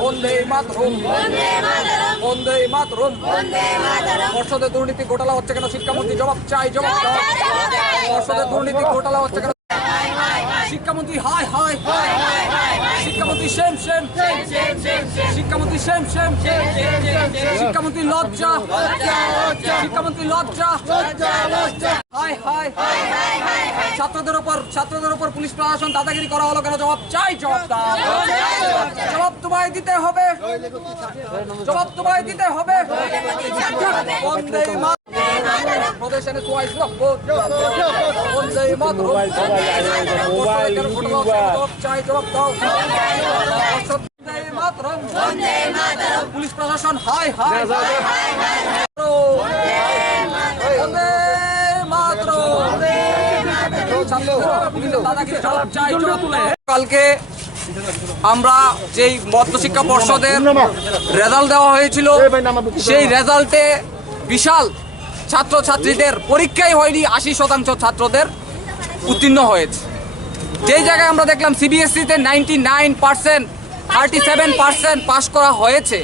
বন্দে মাতরম, বন্দে মাতরম। পর্ষদের দুর্নীতি ঘোটালা হচ্ছে কেন? শিক্ষামন্ত্রী জবাব চাই, জবাব দাও। পর্ষদের দুর্নীতি ঘোটালা হচ্ছে কেন? শিক্ষামন্ত্রী হাই হাই, শিক্ষামন্ত্রী সেম সেম, শিক্ষামন্ত্রী সেম সেম, শিক্ষামন্ত্রী লজ্জা, শিক্ষামন্ত্রী লজ্জা, হাই হাই। ছাত্রদের উপর পুলিশ প্রশাসন দাদাগিরি করা হলো কেন? জবাব চাই, জবাব দাও। জবাব তোমায় দিতে হবে, জবাব তোমায় দিতে হবে। বন্দে মাতরম, প্রদেশনে চুয়াইশ লক্ষ, বন্দে মাতরম। জবাব চাই, জবাব দাও। বন্দে মাতরম, পুলিশ প্রশাসন হাই হাই, বন্দে মাতরম। কালকে আমরা যেই মধ্যশিক্ষা পর্ষদের রেজাল্ট দেওয়া হয়েছিল, সেই রেজাল্টে বিশাল ছাত্রছাত্রীদের পরীক্ষাই হয়নি, 80% ছাত্রদের উত্তীর্ণ হয়েছে। যেই জায়গায় আমরা দেখলাম সিবিএসইতে 99%, 37% পাস করা হয়েছে,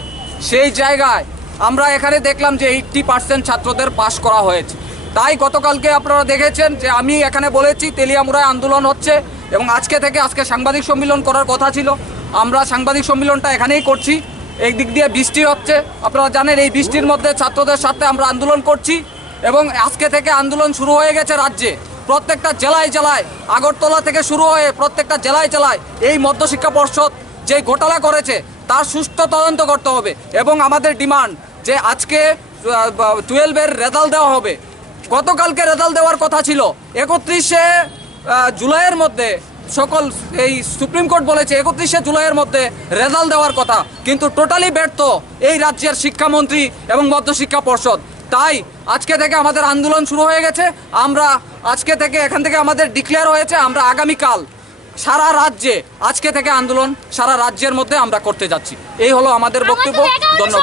সেই জায়গায় আমরা এখানে দেখলাম যে 80% ছাত্রদের পাস করা হয়েছে। তাই গতকালকে আপনারা দেখেছেন যে আমি এখানে বলেছি তেলিয়ামুড়ায় আন্দোলন হচ্ছে এবং আজকে সাংবাদিক সম্মেলন করার কথা ছিল। আমরা সাংবাদিক সম্মেলনটা এখানেই করছি। এই দিক দিয়ে বৃষ্টি হচ্ছে, আপনারা জানেন এই বৃষ্টির মধ্যে ছাত্রদের সাথে আমরা আন্দোলন করছি এবং আজকে থেকে আন্দোলন শুরু হয়ে গেছে রাজ্যে। প্রত্যেকটা জেলায় জেলায়, আগরতলা থেকে শুরু হয়ে প্রত্যেকটা জেলায় জেলায় এই মধ্যশিক্ষা পর্ষদ যে ঘোটালা করেছে তার সুষ্ঠু তদন্ত করতে হবে এবং আমাদের ডিমান্ড যে আজকে 12-এর রেজাল্ট দেওয়া হবে। গতকালকে রেজাল্ট দেওয়ার কথা ছিল 31শে জুলাইয়ের মধ্যে, সকল এই সুপ্রিম কোর্ট বলেছে 31শে জুলাইয়ের মধ্যে রেজাল্ট দেওয়ার কথা, কিন্তু টোটালি ব্যর্থ এই রাজ্যের শিক্ষামন্ত্রী এবং মধ্যশিক্ষা পর্ষদ। তাই আজকে থেকে আমাদের আন্দোলন শুরু হয়ে গেছে। আমরা আজকে থেকে এখান থেকে আমাদের ডিক্লেয়ার হয়েছে আমরা আগামীকাল সারা রাজ্যে আজকে থেকে আন্দোলন সারা রাজ্যের মধ্যে আমরা করতে যাচ্ছি। এই হলো আমাদের বক্তব্য। ধন্যবাদ।